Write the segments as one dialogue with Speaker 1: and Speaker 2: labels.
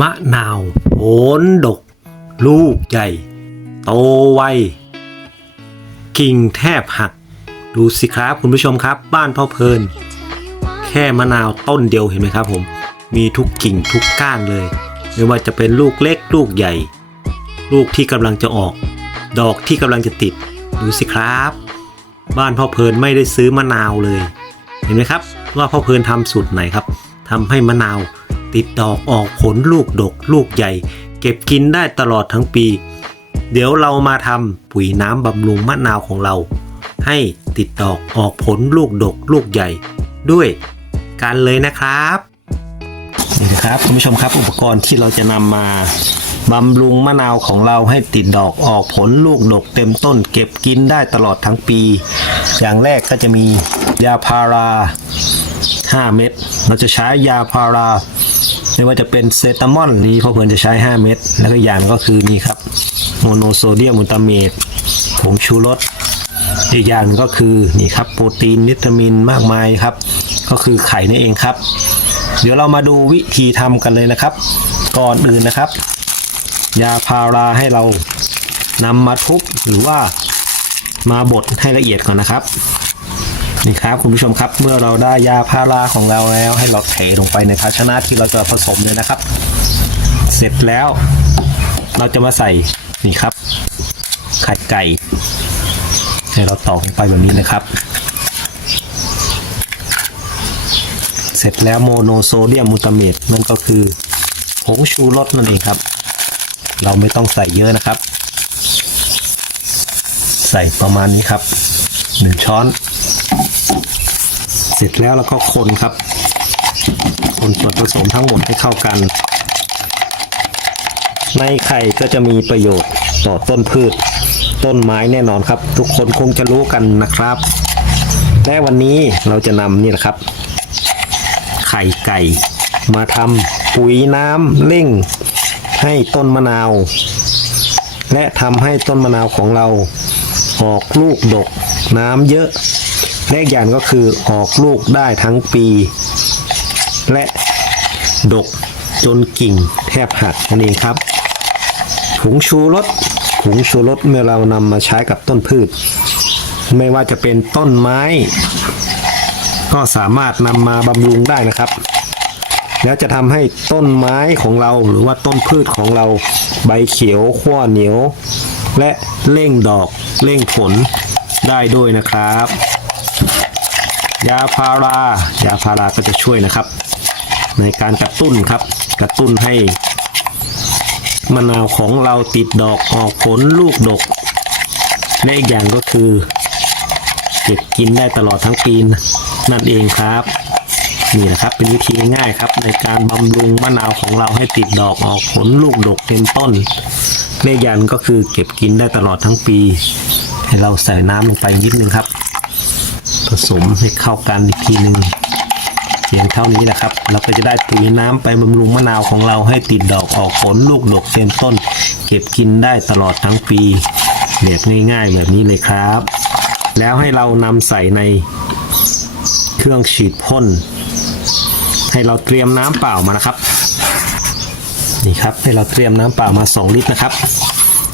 Speaker 1: มะนาวผลดก ลูกใหญ่ โตไว กิ่งแทบหัก ดูสิครับคุณผู้ชมครับ บ้านพ่อเพลิน แค่มะนาวต้นเดียวเห็นไหมครับผม มีทุกกิ่งทุกก้านเลย ไม่ว่าจะเป็นลูกเล็กลูกใหญ่ ลูกที่กำลังจะออก ดอกที่กำลังจะติด ดูสิครับ บ้านพ่อเพลินไม่ได้ซื้อมะนาวเลย เห็นไหมครับ ว่าพ่อเพลินทำสูตรไหนครับทำให้มะนาว ติดดอกออกผลลูกดกลูกใหญ่ เก็บกินได้ตลอดทั้งปี เดี๋ยวเรามาทำปุ๋ยน้ำบำรุงมะนาวของเรา ให้ติดดอกออกผลลูกดกลูกใหญ่ ด้วยกันเลยนะครับนี่นะครับคุณผู้ชมครับอุปกรณ์ที่เราจะนำมาบำรุงมะนาวของเราให้ติดดอกออกผลลูกดกเต็มต้น เก็บกินได้ตลอดทั้งปี อย่างแรกก็จะมียาพารา 5 เม็ดเราจะใช้ยาพารา ไม่ว่าจะเป็นเซตามอลนี่พ่อเพื่อนจะใช้ 5 เม็ดแล้วก็อย่างก็คือนี่ครับโมโนโซเดียมมูตาเมตผงชูรสอีกอย่างหนึ่งก็คือนี่ครับโปรตีนวิตามินมากมายครับ ก็คือไข่นี่เองครับ เดี๋ยวเรามาดูวิธีทำกันเลยนะครับ ก่อนอื่นนะครับ ยาพาราให้เรานำมาทุบหรือว่ามาบดให้ละเอียดก่อนนะครับ นี่ครับคุณผู้ชมครับ เมื่อเราได้ยาพาราของเราแล้ว ให้เราเทลงไปในภาชนะที่เราจะผสมเลยนะครับ เสร็จแล้วเราจะมาใส่นี่ครับไข่ไก่ ให้เราตอกลงไปแบบนี้นะครับ เสร็จแล้วโมโนโซเดียมมูตาเมตนั่นก็คือผงชูรสนั่นเองครับ เราไม่ต้องใส่เยอะนะครับ ใส่ประมาณนี้ครับหนึ่งช้อน ร็จแล้วเราก็คนครับ คนส่วนผสมทั้งหมดให้เข้ากัน ในไข่ก็จะมีประโยชน์ต่อต้นพืช ต้นไม้แน่นอนครับ ทุกคนคงจะรู้กันนะครับและวันนี้เราจะนำนี่แหละครับ ไข่ไก่ มาทำปุ๋ยน้ำเร่ง ให้ต้นมะนาว และทำให้ต้นมะนาวของเรา ออกลูกดกน้ำเยอะ และอีกอย่างก็คือออกลูกได้ทั้งปี และดกจนกิ่งแทบหักนั่นเองครับผงชูรสผงชูรสเมื่อเรานำมาใช้กับต้นพืช ไม่ว่าจะเป็นต้นไม้ ก็สามารถนำมาบำรุงได้นะครับ แล้วจะทำให้ต้นไม้ของเราหรือว่าต้นพืชของเราใบเขียวขั้วเหนียว และเร่งดอกเร่งผลได้ด้วยนะครับ ยาพารายาพาราก็จะช่วยนะครับ ในการกระตุ้นครับ กระตุ้นให้มะนาวของเราติดดอกออกผลลูกดก และอีกอย่างก็คือ เก็บกินได้ตลอดทั้งปีนั่นเองครับ นี่นะครับเป็นวิธีง่ายครับ ในการบำรุงมะนาวของเราให้ติดดอกออกผลลูกดกเต็มต้นและอีกอย่างก็คือเก็บกินได้ตลอดทั้งปี ให้เราใส่น้ำลงไปนิดนึงครับ ผสมให้เข้ากันอีกทีหนึ่งเพียงเท่านี้นะครับ เราก็จะได้ปุ๋ยน้ำไปบำรุงมะนาวของเราให้ติดดอกออกผลลูกดกเต็มต้น เก็บกินได้ตลอดทั้งปีแบบง่ายๆแบบนี้เลยครับ แล้วให้เรานำใส่ในเครื่องฉีดพ่นให้เราเตรียมน้ำเปล่ามานะครับนี่ครับให้เราเตรียมน้ำเปล่ามา 2 ลิตรนะครับ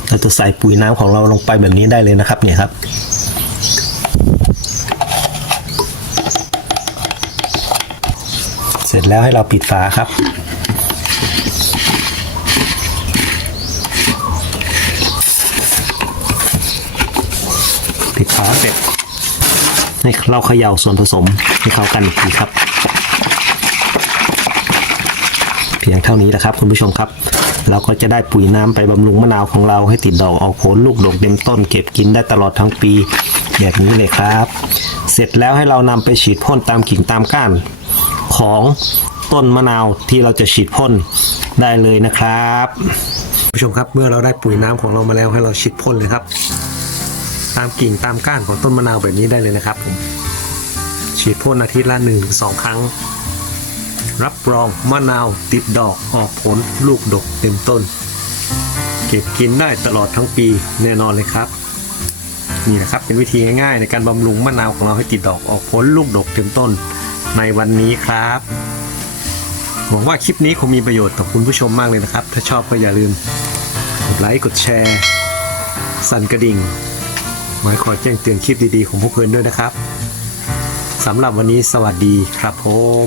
Speaker 1: เราจะใส่ปุ๋ยน้ำของเราลงไปแบบนี้ได้เลยนะครับเนี่ยครับ เสร็จแล้วให้เราปิดฝาครับ ปิดฝาเสร็จให้เราเขย่าส่วนผสมให้เข้ากันอีกทีครับ เพียงเท่านี้แหละครับ คุณผู้ชมครับ เราก็จะได้ปุ๋ยน้ำไปบำรุงมะนาวของเราให้ติดดอกออกผลลูกดกเต็มต้นเก็บกินได้ตลอดทั้งปีแบบนี้เลยครับ เสร็จแล้วให้เรานำไปฉีดพ่นตามกิ่งตามก้าน ของต้นมะนาวที่เราจะฉีดพ่นได้เลยนะครับผู้ชมครับเมื่อเราได้ปุ๋ยน้ำของเรามาแล้วให้เราฉีดพ่นเลยครับ ตามกิ่งตามก้านของต้นมะนาวแบบนี้ได้เลยนะครับผมฉีดพ่นอาทิตย์ละ1นถึงสองครั้ง รับรองมะนาวติดดอกออกผลลูกดกเต็มต้น เก็บกินได้ตลอดทั้งปีแน่นอนเลยครับนี่นะครับเป็นวิธีง่ายๆ ในการบำรุงมะนาวของเราให้ติดดอกออกผลลูกดกเต็มต้น ในวันนี้ครับหวังว่าคลิปนี้คงมีประโยชน์ต่อคุณผู้ชมมากเลยนะครับ ถ้าชอบก็อย่าลืมกดไลค์กดแชร์ สั่นกระดิ่งไว้คอยแจ้งเตือนคลิปดีๆของพวกเพื่อนด้วยนะครับสำหรับวันนี้สวัสดีครับผม